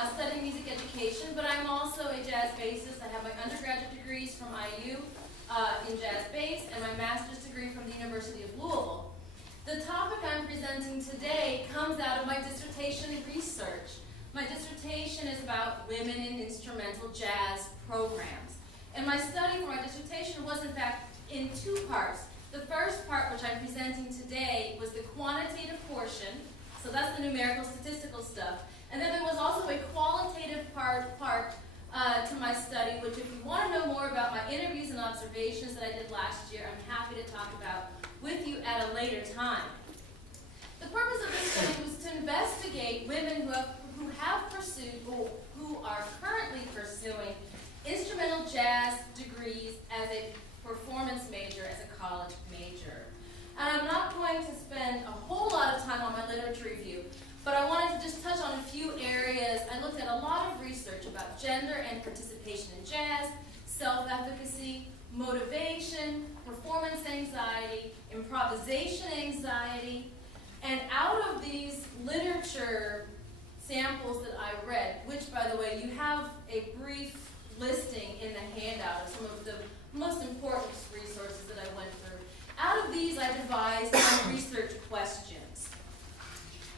studying music education, but I'm also a jazz bassist. I have my undergraduate degrees from IU in jazz bass and my master's degree from the University of Louisville. The topic I'm presenting today comes out of my dissertation research. My dissertation is about women in instrumental jazz programs. And my study for my dissertation was in fact in two parts. The first part, which I'm presenting today, was the quantitative portion, so that's the numerical statistical stuff. And then there was also a qualitative part to my study, which if you want to know more about my interviews and observations that I did last year, I'm happy to talk about with you at a later time. The purpose of this study was to investigate women who have pursued, or who are currently pursuing, instrumental jazz degrees as a performance major, as a college major. And I'm not going to spend a whole lot of time on my literature review, but I wanted to just touch on a few areas. I looked at a lot of research about gender and participation in jazz, self-efficacy, motivation, performance anxiety, improvisation anxiety, and out of these literature samples that I read, which by the way, you have a brief listing in the handout of some of the most important resources that I went through. Out of these, I devised some research questions.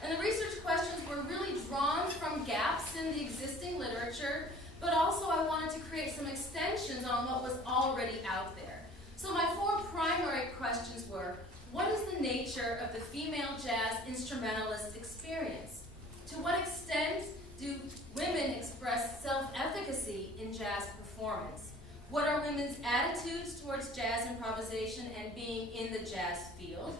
And the research questions were really drawn from gaps in the existing literature, but also I wanted to create some extensions on what was already out there. So my four primary questions were, what is the nature of the female jazz instrumentalist experience? To what extent do women express self-efficacy in jazz performance? What are women's attitudes towards jazz improvisation and being in the jazz field?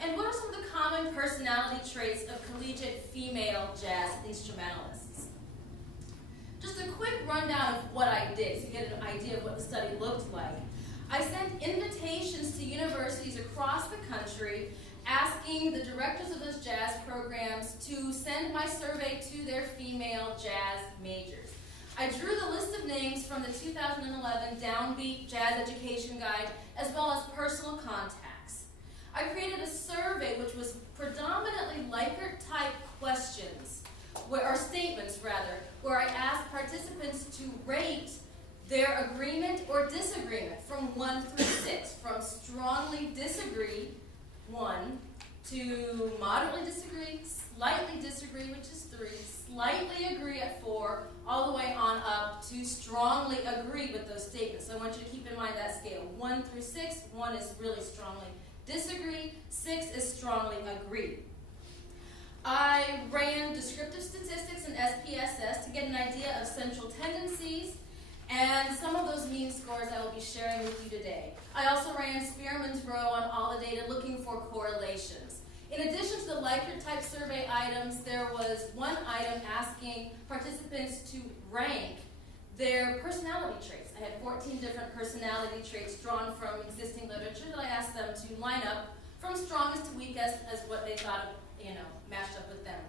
And what are some of the common personality traits of collegiate female jazz instrumentalists? Just a quick rundown of what I did so you get an idea of what the study looked like. I sent invitations to universities across the country asking the directors of those jazz programs to send my survey to their female jazz majors. I drew the list of names from the 2011 Downbeat Jazz Education Guide, as well as personal contacts. I created a survey which was predominantly Likert-type questions, or statements rather, where I asked participants to rate their agreement or disagreement from 1 through 6, from strongly disagree, 1, to moderately disagree, slightly disagree, which is 3, slightly agree at 4, all the way on up to strongly agree with those statements. So I want you to keep in mind that scale. 1 through 6, 1 is really strongly disagree, 6 is strongly agree. I ran descriptive statistics and SPSS to get an idea of central tendencies, and some of those mean scores I will be sharing with you today. I also ran Spearman's row on all the data looking for correlations. In addition to the Likert-type survey items, there was one item asking participants to rank their personality traits. I had 14 different personality traits drawn from existing literature that I asked them to line up from strongest to weakest as what they thought, matched up with them.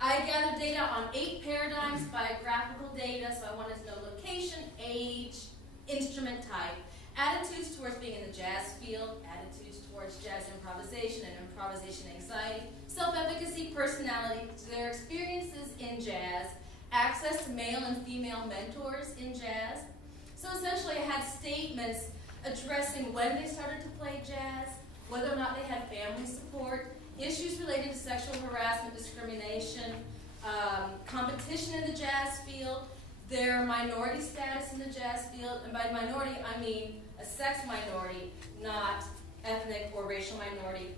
I gathered data on 8 paradigms, biographical data, so I wanted to know location, age, instrument type, attitudes towards being in the jazz field, attitudes towards jazz improvisation and improvisation anxiety, self-efficacy, personality, their experiences in jazz, access to male and female mentors in jazz. So essentially I had statements addressing when they started to play jazz, whether or not they had family support, issues related to sexual harassment, discrimination, competition in the jazz field, their minority status in the jazz field, and by minority I mean a sex minority, not ethnic or racial minority.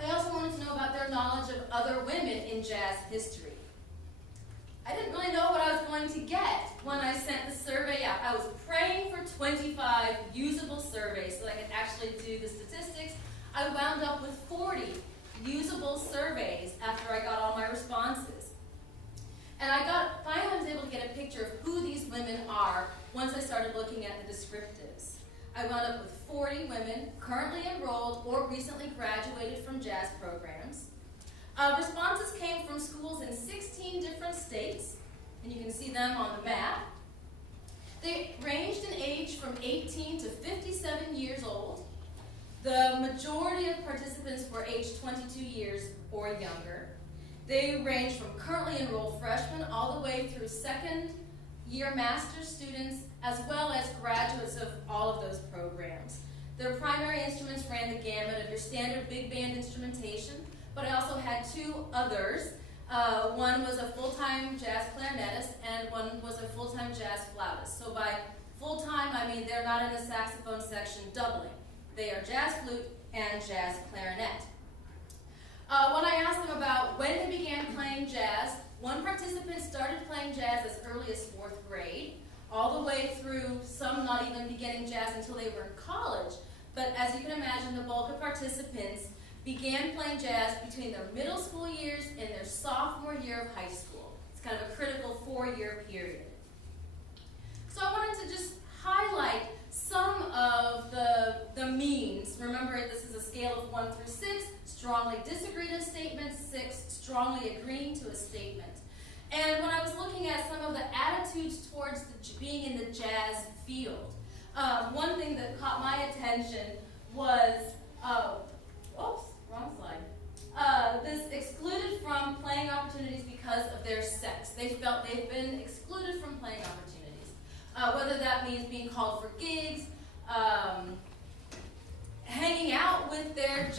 I also wanted to know about their knowledge of other women in jazz history. I didn't really know what I was going to get when I sent the survey out. I was praying for 25 usable surveys so that I could actually do the statistics. I wound up with 40 usable surveys after I got all my responses. And finally was able to get a picture of who these women are once I started looking at the descriptives. I wound up with 40 women currently enrolled or recently graduated from jazz programs. Responses came from schools in 16 different states, and you can see them on the map. They ranged in age from 18 to 57 years old. The majority of participants were aged 22 years or younger. They range from currently enrolled freshmen all the way through second-year master's students, as well as graduates of all of those programs. Their primary instruments ran the gamut of your standard big band instrumentation, but I also had two others. One was a full-time jazz clarinetist, and one was a full-time jazz flautist. So by full-time, I mean they're not in the saxophone section doubling. They are jazz flute and jazz clarinet. When I asked them about when they began playing jazz, one participant started playing jazz as early as 4th grade, all the way through some not even beginning jazz until they were in college. But as you can imagine, the bulk of participants began playing jazz between their middle school years and their sophomore year of high school. It's kind of a critical 4-year period. So I wanted to just highlight some of the means. Remember, this is a scale of 1 through 6, strongly disagree to a statement, 6, strongly agreeing to a statement. And when I was looking at some of the attitudes towards being in the jazz field, one thing that caught my attention was, oops, wrong slide. This excluded from playing opportunities because of their sex. They felt they've been excluded from playing opportunities. Whether that means being called for gigs, hanging out with their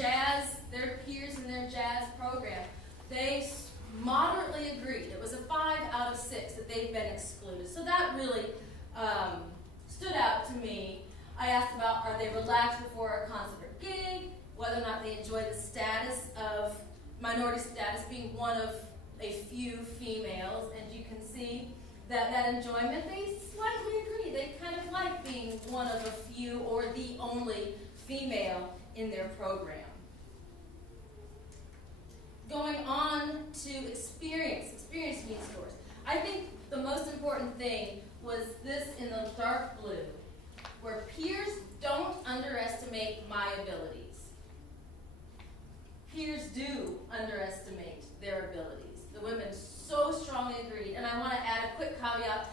peers in their jazz program. They moderately agreed. It was a 5 out of 6 that they've been excluded. So that really stood out to me. I asked about, are they relaxed before a concert or gig, whether or not they enjoy the status of minority status, being one of a few females, and you can see that enjoyment, they slightly agree. They kind of like being one of a few or the only female in their program. Going on to experience means scores. I think the most important thing was this in the dark blue, where peers don't underestimate my abilities. Peers do underestimate their abilities. The women so strongly agreed, and I want to add a quick caveat.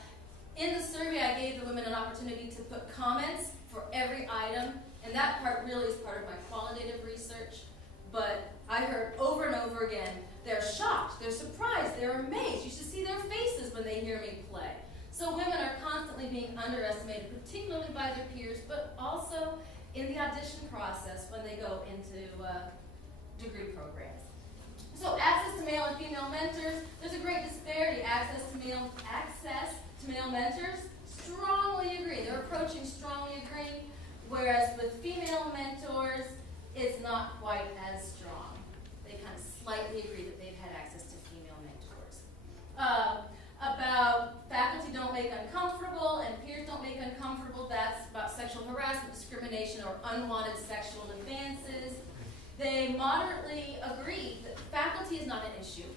In the survey, I gave the women an opportunity to put comments for every item, and that part really is part of my qualitative research. But I heard over and over again, they're shocked, they're surprised, they're amazed. You should see their faces when they hear me play. So women are constantly being underestimated, particularly by their peers, but also in the audition process when they go into degree programs. So access to male and female mentors, there's a great disparity. Access to male mentors, strongly agree. They're approaching strongly agreeing, whereas with female mentors, it's not quite as strong. They kind of slightly agree that they've had access to female mentors. About faculty don't make uncomfortable and peers don't make uncomfortable, that's about sexual harassment, discrimination, or unwanted sexual advances. They moderately agreed that faculty is not an issue,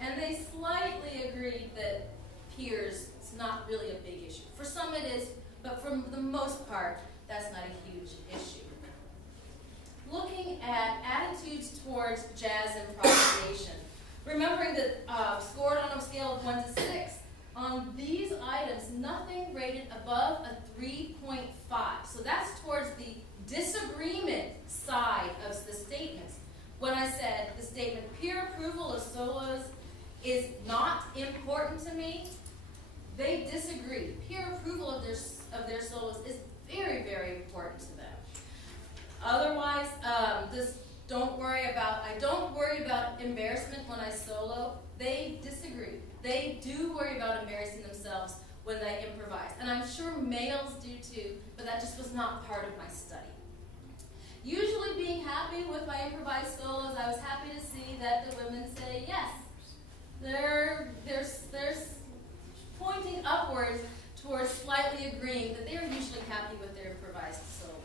and they slightly agreed that peers is not really a big issue. For some it is, but for the most part, that's not a huge issue. Looking at attitudes towards jazz improvisation. Remembering that scored on a scale of 1 to 6, on these items, nothing rated above a 3.5. So that's towards the disagreement side of the statements. When I said the statement, peer approval of solos is not important to me, they disagreed. Peer approval of their solos is very, very important to them. Otherwise, I don't worry about embarrassment when I solo. They disagree. They do worry about embarrassing themselves when they improvise. And I'm sure males do too, but that just was not part of my study. Usually being happy with my improvised solos, I was happy to see that the women say yes. They're pointing upwards towards slightly agreeing that they're usually happy with their improvised solos.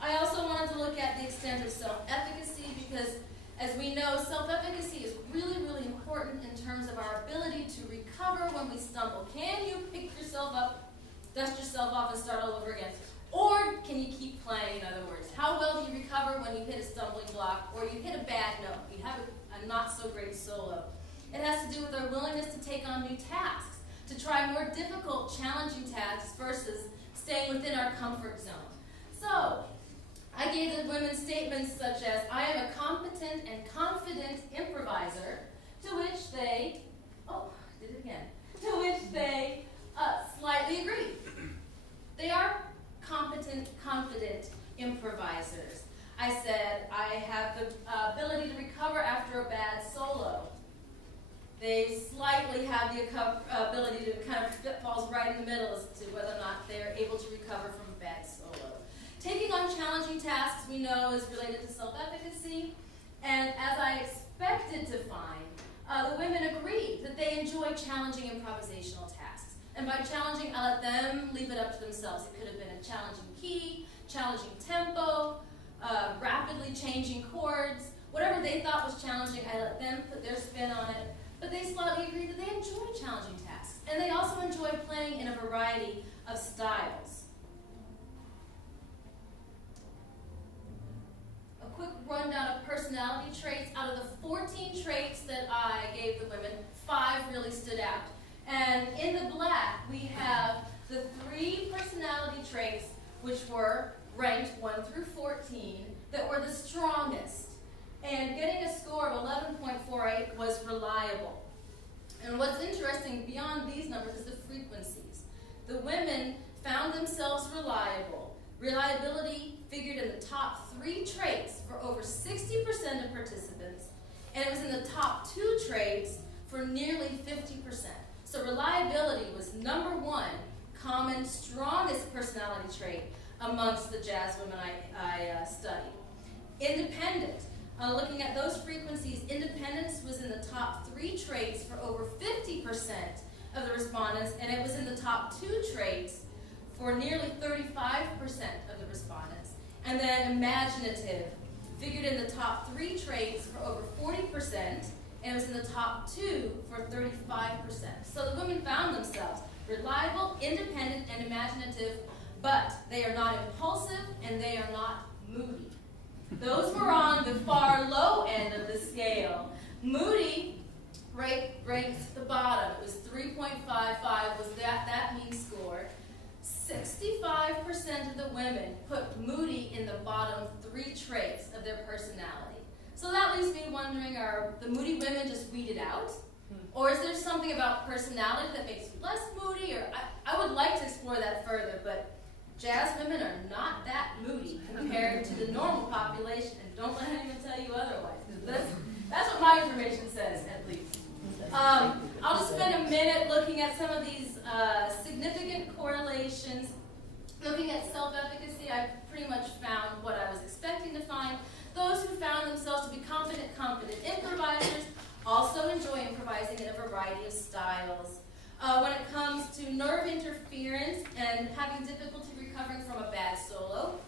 I also wanted to look at the extent of self-efficacy because, as we know, self-efficacy is really, really important in terms of our ability to recover when we stumble. Can you pick yourself up, dust yourself off, and start all over again? Or can you keep playing, in other words? How well do you recover when you hit a stumbling block or you hit a bad note? You have a not-so-great solo. It has to do with our willingness to take on new tasks, to try more difficult, challenging tasks versus staying within our comfort zone. So, I gave the women statements such as, I am a competent and confident improviser. improviser, to which they, slightly agreed. They are competent, confident improvisers. I said, I have the ability to recover after a bad solo. They slightly have the ability to kind of falls right in the middle as to whether or not they're able to recover from a bad solo. Taking on challenging tasks we know is related to self-efficacy, and as I expected to find, the women agreed that they enjoy challenging improvisational tasks. And by challenging, I let them leave it up to themselves. It could have been a challenging key, challenging tempo, rapidly changing chords. Whatever they thought was challenging, I let them put their spin on it. But they slightly agreed that they enjoy challenging tasks. And they also enjoy playing in a variety of styles. A quick rundown of personality traits. Out of the 14 traits that I gave the women, 5 really stood out. And in the black, we have the 3 personality traits which were ranked 1 through 14 that were the strongest. And getting a score of 11.48 was reliable. And what's interesting beyond these numbers is the frequencies. The women found themselves reliable. Reliability figured in the top 3 traits for over 60% of participants, and it was in the top 2 traits for nearly 50%. So reliability was number 1 common, strongest personality trait amongst the jazz women I studied. Independent. Looking at those frequencies, independence was in the top 3 traits for over 50% of the respondents, and it was in the top 2 traits for nearly 35% of the respondents. And then imaginative figured in the top 3 traits for over 40%, and it was in the top 2 for 35%. So the women found themselves reliable, independent, and imaginative, but they are not impulsive and they are not moody. Those were on the far low end of the scale. Moody ranked the bottom. It was 3.55 was that mean score. 65% of the women put moody in the bottom 3 traits of their personality. So that leaves me wondering, are the moody women just weeded out? Or is there something about personality that makes you less moody? Or I would like to explore that further, but jazz women are not that moody compared to the normal population, and don't let anyone tell you otherwise. That's what my information says, at least. I'll just spend a minute looking at some of these significant correlations. Looking at self-efficacy, I pretty much found what I was expecting to find. Those who found themselves to be confident improvisers also enjoy improvising in a variety of styles. When it comes to nerve interference and having difficulty recovering from a bad solo,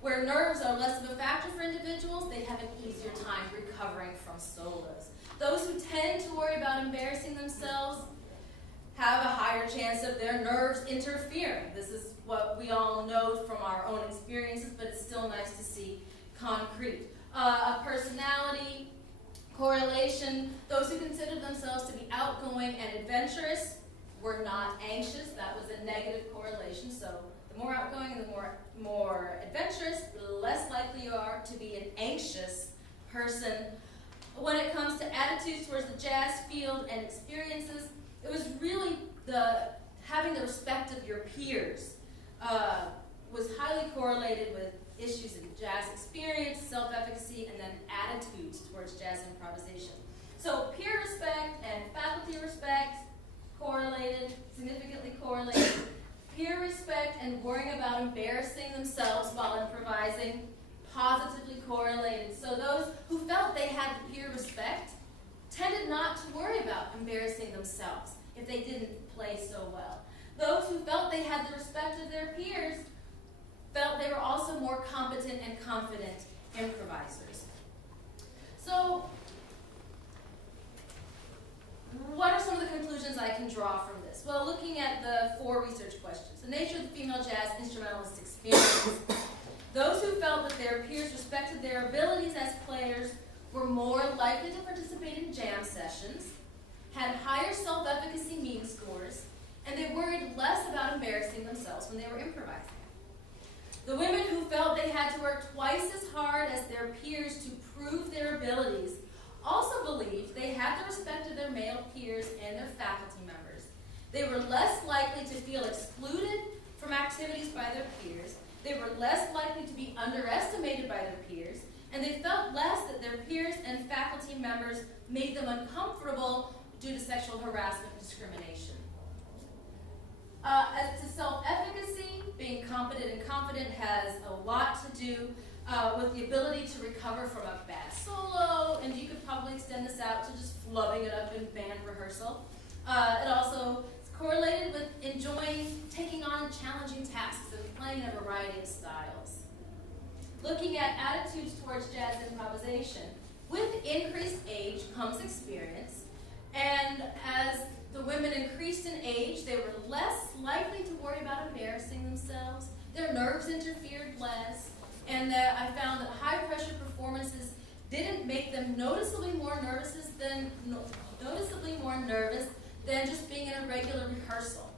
where nerves are less of a factor for individuals, they have an easier time recovering from solos. Those who tend to worry about embarrassing themselves have a higher chance of their nerves interfering. This is what we all know from our own experiences, but it's still nice to see concrete. A personality correlation, those who considered themselves to be outgoing and adventurous were not anxious. That was a negative correlation. So the more outgoing and the more adventurous, the less likely you are to be an anxious person. When it comes to attitudes towards the jazz field and experiences, it was really having the respect of your peers was highly correlated with issues in jazz experience, self-efficacy, and then attitudes towards jazz improvisation. So peer respect and faculty respect correlated, significantly correlated. Peer respect and worrying about embarrassing themselves while improvising, positively correlated. So those who felt they had the peer respect tended not to worry about embarrassing themselves if they didn't play so well. Those who felt they had the respect of their peers felt they were also more competent and confident improvisers. So, what are some of the conclusions I can draw from this? Well, looking at the 4 research questions. The nature of the female jazz instrumentalist experience. Those who felt that their peers respected their abilities as players were more likely to participate in jam sessions, had higher self-efficacy mean scores, and they worried less about embarrassing themselves when they were improvising. The women who felt they had to work twice as hard as their peers to prove their abilities also they had the respect of their male peers and their faculty members. They were less likely to feel excluded from activities by their peers. They were less likely to be underestimated by their peers, and they felt less that their peers and faculty members made them uncomfortable due to sexual harassment and discrimination. As to self-efficacy, being competent and confident has a lot to do with the ability to recover from a bad solo, and you could probably extend this out to just flubbing it up in band rehearsal. It also is correlated with enjoying taking on challenging tasks and playing a variety of styles. Looking at attitudes towards jazz improvisation, with increased age comes experience, and as the women increased in age, they were less likely to worry about embarrassing themselves. Their nerves interfered less, and I found that high-pressure performances didn't make them noticeably more nervous than just being in a regular rehearsal.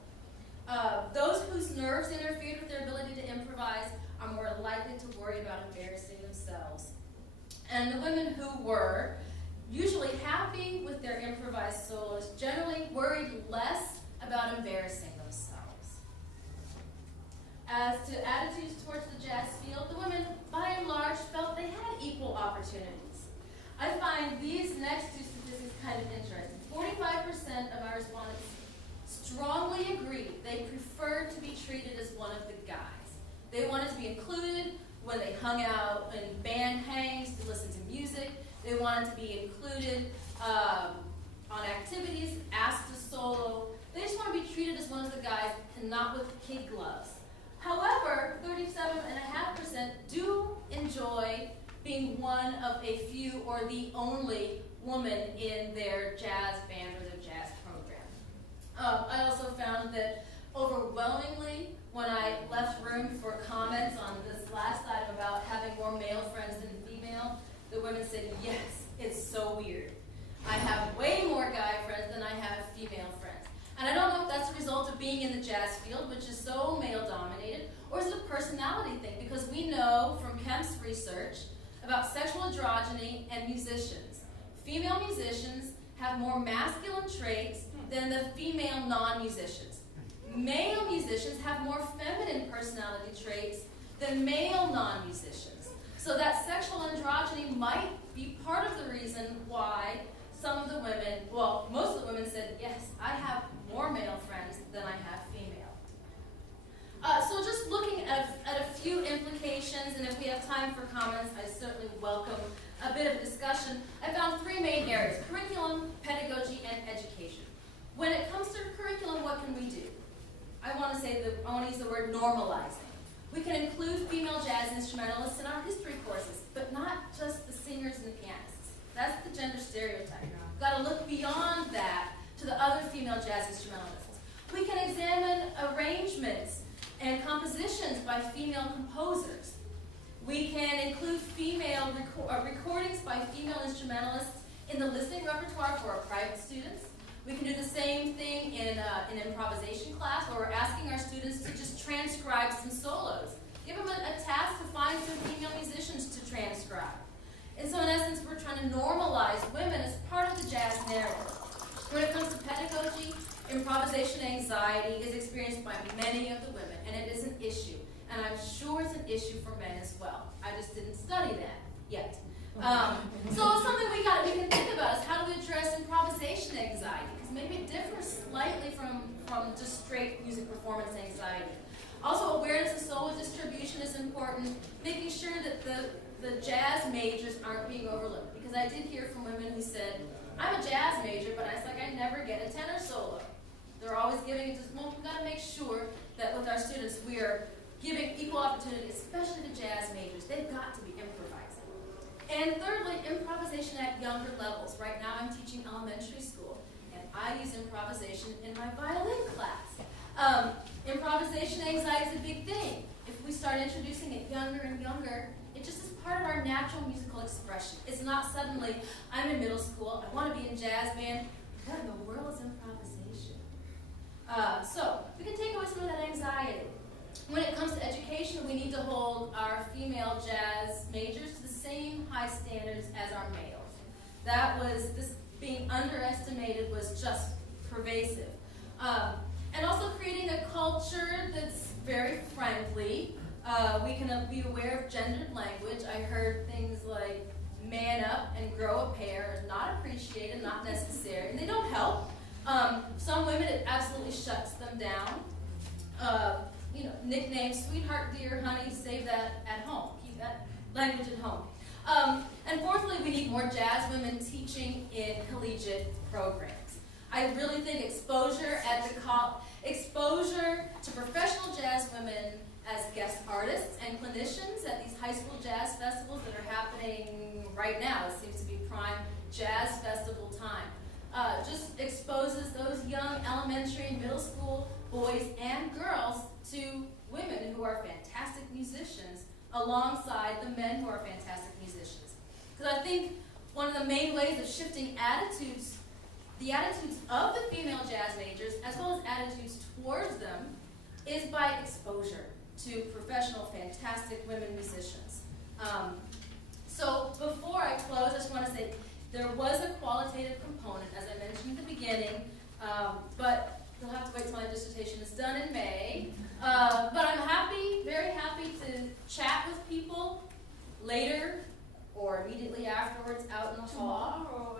Those whose nerves interfered with their ability to improvise are more likely to worry about embarrassing themselves. And the women who were usually happy with their improvised solos generally worried less about embarrassing themselves. As to attitudes towards the jazz field, the women, by and large, felt they had equal opportunities. I find these next two statistics kind of interesting. 45% of our respondents strongly agreed they preferred to be treated as one of the guys. They wanted to be included when they hung out in band hangs to listen to music. They wanted to be included on activities, asked to solo. They just want to be treated as one of the guys and not with kid gloves. However, 37.5% do enjoy being one of a few or the only woman in their jazz band or their jazz program. I also found that overwhelmingly, when I left room for comments on this last item about having more male friends than female, the women said, yes, it's so weird. I have way more guy friends than I have female friends. And I don't know if that's a result of being in the jazz field, which is so male-dominated, or is it a personality thing? Because we know from Kemp's research about sexual androgyny and musicians. Female musicians have more masculine traits than the female non-musicians. Male musicians have more feminine personality traits than male non-musicians. So that sexual androgyny might be part of the reason why some of the women, well, most of the women said, yes, I have more male friends than I have female. So just looking at a few implications, and if we have time for comments, I certainly welcome a bit of discussion. I found three main areas: curriculum, pedagogy, and education. When it comes to curriculum, what can we do? I want to use the word normalizing. We can include female jazz instrumentalists in our history courses, but not just the singers and the pianists. That's the gender stereotype. We've got to look beyond that to the other female jazz instrumentalists. We can examine arrangements and compositions by female composers. We can include female recordings by female instrumentalists in the listening repertoire for our private students. We can do the same thing in an improvisation class where we're asking our students to just transcribe some solos. Give them a task to find some female musicians to transcribe. And so in essence, we're trying to normalize women as part of the jazz narrative. When it comes to pedagogy, improvisation anxiety is experienced by many of the women, and it is an issue. And I'm sure it's an issue for men as well. I just didn't study that yet. So something we can think about is how do we address improvisation anxiety? Because maybe it differs slightly from just straight music performance anxiety. Also, awareness of solo distribution is important, making sure that the jazz majors aren't being overlooked. Because I did hear from women who said, I'm a jazz major, but it's like I never get a tenor solo. They're always giving it to, well, we've got to make sure that with our students we are giving equal opportunity, especially to jazz majors. They've got to be improvising. And thirdly, improvisation at younger levels. Right now I'm teaching elementary school, and I use improvisation in my violin class. Improvisation anxiety is a big thing. If we start introducing it younger and younger, it just is part of our natural musical expression. It's not suddenly, I'm in middle school, I want to be in jazz band. What in the world is improvisation? So we can take away some of that anxiety. When it comes to education, we need to hold our female jazz majors to the same high standards as our males. This being underestimated was just pervasive. And also creating a culture that's very friendly. We can be aware of gendered language. I heard things like man up and grow a pair are not appreciated, not necessary, and they don't help. Some women, it absolutely shuts them down. You know, nicknames, sweetheart, dear, honey, save that at home. Keep that language at home. And fourthly, we need more jazz women teaching in collegiate programs. I really think exposure to professional jazz women as guest artists and clinicians at these high school jazz festivals that are happening right now. It seems to be prime jazz festival time. Just exposes those young elementary and middle school boys and girls to women who are fantastic musicians alongside the men who are fantastic musicians. Because I think one of the main ways of shifting attitudes, the attitudes of the female jazz majors, as well as attitudes towards them, is by exposure to professional, fantastic women musicians. So before I close, I just want to say there was a qualitative component, as I mentioned at the beginning, but you'll have to wait till my dissertation is done in May. But I'm happy, very happy to chat with people later or immediately afterwards out in the hall. Tomorrow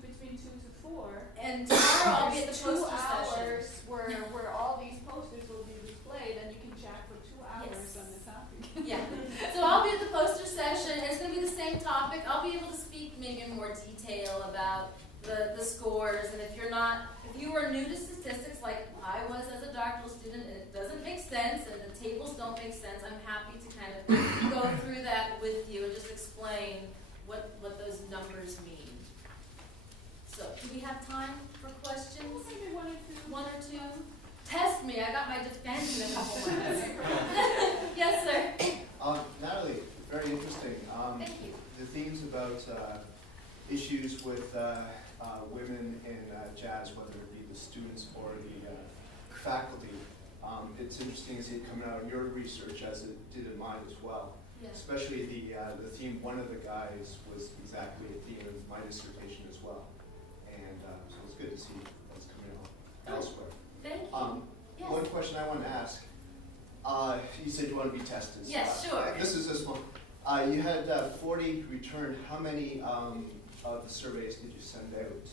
between 2 to 4. And tomorrow I'll be at the There's poster 2 hours session. where all these posters will be displayed, and you can chat for 2 hours Yes. on the topic. Yeah. So I'll be at the poster session, and it's going to be the same topic. I'll be able to speak maybe in more detail about the scores, and if you were new to statistics like I was as a doctoral student, and it doesn't make sense, and the tables don't make sense, I'm happy to kind of go through that with you and just explain what those numbers mean. So, do we have time for questions? Maybe 1 or 2. 1 or 2? Test me, I got my defense in a couple minutes. Yes, sir. Natalie, very interesting. Thank you. The themes about issues with women in jazz, whether it be the students or the faculty, it's interesting to see it coming out in your research as it did in mine as well. Yes. Especially the theme, one of the guys was exactly a theme in my dissertation as well. And so it's good to see what's coming out elsewhere. Thank you. Yes. One question I want to ask. You said you want to be tested. Yes, sure. This one. You had 40 returned. How many of the surveys did you send out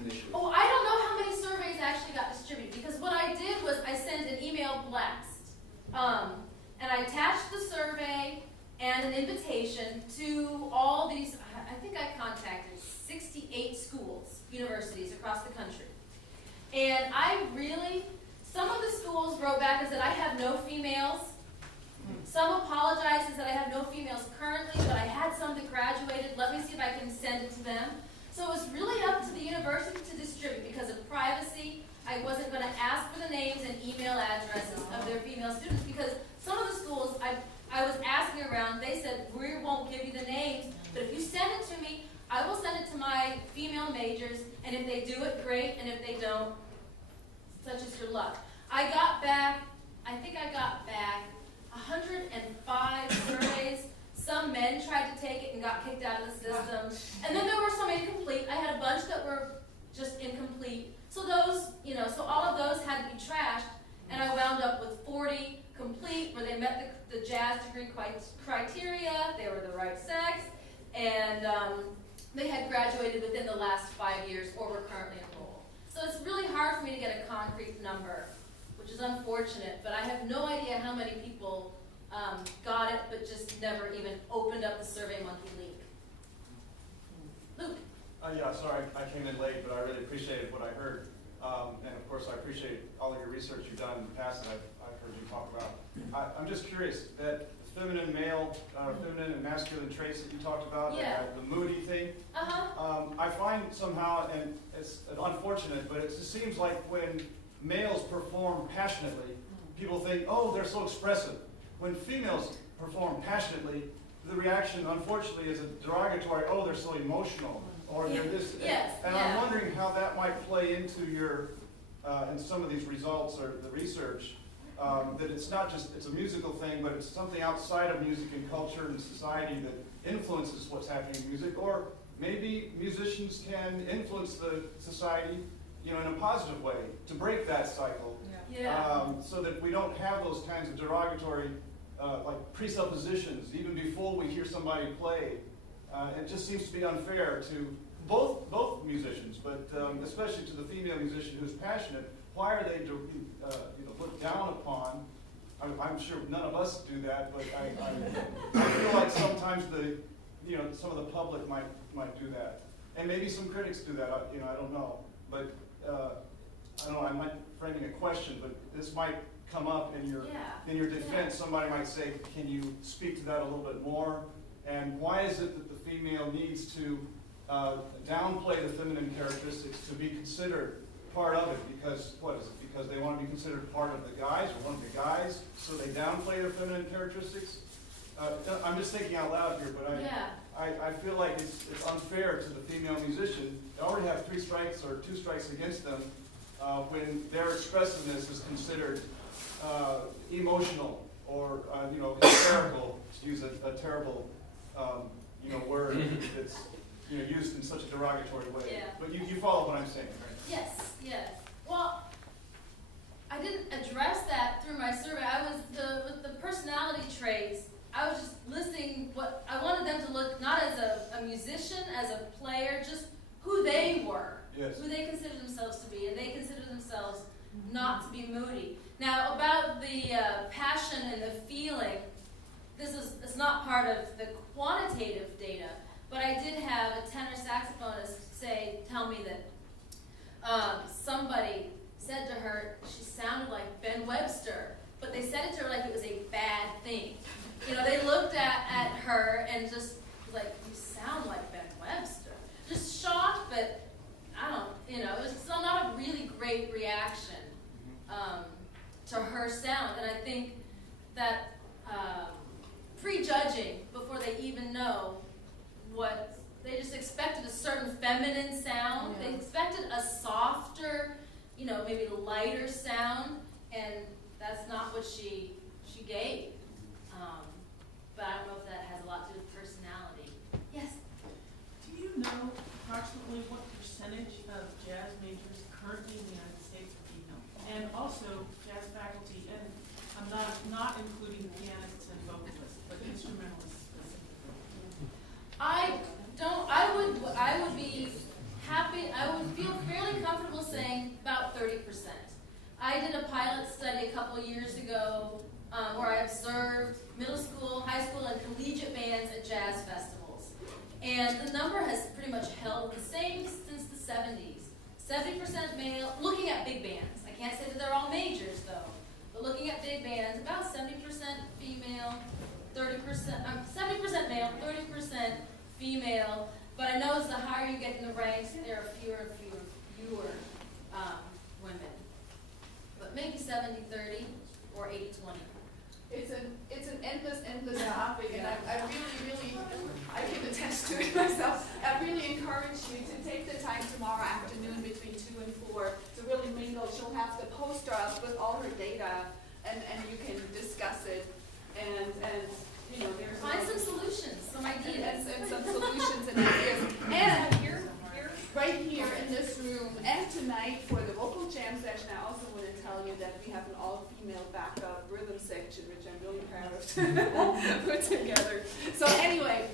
initially? Oh, I don't know how many surveys actually got distributed, because what I did was I sent an email blast. And I attached the survey and an invitation to all these, I think I contacted 68 schools, universities across the country. And some of the schools wrote back and said, I have no females. Some apologized and said, I have no females currently, but I had some that graduated. Let me see if I can send it to them. So it was really up to the university to distribute. Because of privacy, I wasn't going to ask for the names and email addresses of their female students, because some of the schools I was asking around, they said, we won't give you the names, but if you send it to me, I will send it to my female majors, and if they do it, great, and if they don't, such is your luck. I think I got back 105 surveys. Some men tried to take it and got kicked out of the system. And then there were some incomplete. I had a bunch that were just incomplete. So so all of those had to be trashed, and I wound up with 40 complete where they met the jazz degree criteria, they were the right sex, and they had graduated within the last 5 years or were currently enrolled. So it's really hard for me to get a concrete number, which is unfortunate, but I have no idea how many people got it but just never even opened up the SurveyMonkey leak. Luke? Yeah, sorry I came in late, but I really appreciated what I heard. And of course I appreciate all of your research you've done in the past that I've heard you talk about. I'm just curious, that feminine and masculine traits that you talked about, Yeah. the moody thing, I find somehow, and it's unfortunate, but it just seems like when males perform passionately, people think, oh, they're so expressive. When females perform passionately, the reaction, unfortunately, is a derogatory, oh, they're so emotional, or they're this. Yes, and yeah. I'm wondering how that might play into your, in some of these results or the research, that it's not just, it's a musical thing, but it's something outside of music and culture and society that influences what's happening in music, or maybe musicians can influence the society, in a positive way to break that cycle. Yeah. So that we don't have those kinds of derogatory like presuppositions even before we hear somebody play. It just seems to be unfair to both musicians, but especially to the female musician who's passionate. Why are they looked down upon? I'm sure none of us do that, but I feel like sometimes some of the public might do that, and maybe some critics do that. I don't know, but I don't know. I'm not framing a question, but this might come up in your defense. Somebody might say, "Can you speak to that a little bit more?" And why is it that the female needs to downplay the feminine characteristics to be considered part of it? Because what is it? Because they want to be considered part of the guys or one of the guys, so they downplay their feminine characteristics? I'm just thinking out loud here, but I feel like it's unfair to the female musician. They already have 3 strikes or 2 strikes against them when their expressiveness is considered emotional or hysterical, to use a terrible word that's used in such a derogatory way. Yeah. But you follow what I'm saying, right? Yes, yes. Well, I didn't address that through my survey. With the personality traits, I was just listing what I wanted them to look, not as a musician, as a player, just who they were, yes, who they considered themselves to be, and they considered themselves not to be moody. Now, about the passion and the feeling, it's not part of the quantitative data, but I did have a tenor saxophonist tell me that somebody said to her she sounded like Ben Webster, but they said it to her like it was a bad thing. They looked at her and just was like, "You sound like Ben Webster." Just shocked, but it was still not a really great reaction to her sound. And I think that prejudging before they even know what, they just expected a certain feminine sound. Yeah. They expected a softer, maybe lighter sound, and that's not what she gave. But I don't know if that has a lot to do with personality. Yes? Do you know approximately what percentage of jazz majors currently in the United States are female? And also jazz faculty, and I'm not including pianists and vocalists, but instrumentalists specifically. I would be happy, I would feel fairly comfortable saying about 30%. I did a pilot study a couple years ago where I observed middle school, high school, and collegiate bands at jazz festivals. And the number has pretty much held the same since the 70s. 70% male, looking at big bands. I can't say that they're all majors though, but looking at big bands, about 70% female, 70% male, 30% female. But I notice the higher you get in the ranks, there are fewer and fewer women. But maybe 70-30 or 80-20. It's an endless topic, and I really, I can attest to it myself. I really encourage you to take the time tomorrow afternoon between 2 and 4 to really mingle. She'll have the poster up with all her data, and you can discuss it, and there's Find some solutions, some ideas. and some solutions and ideas. And right here in this room, and tonight for the vocal jam session, I also want to tell you that we have an all-female backup rhythm section, which I'm really proud of to put together. So anyway,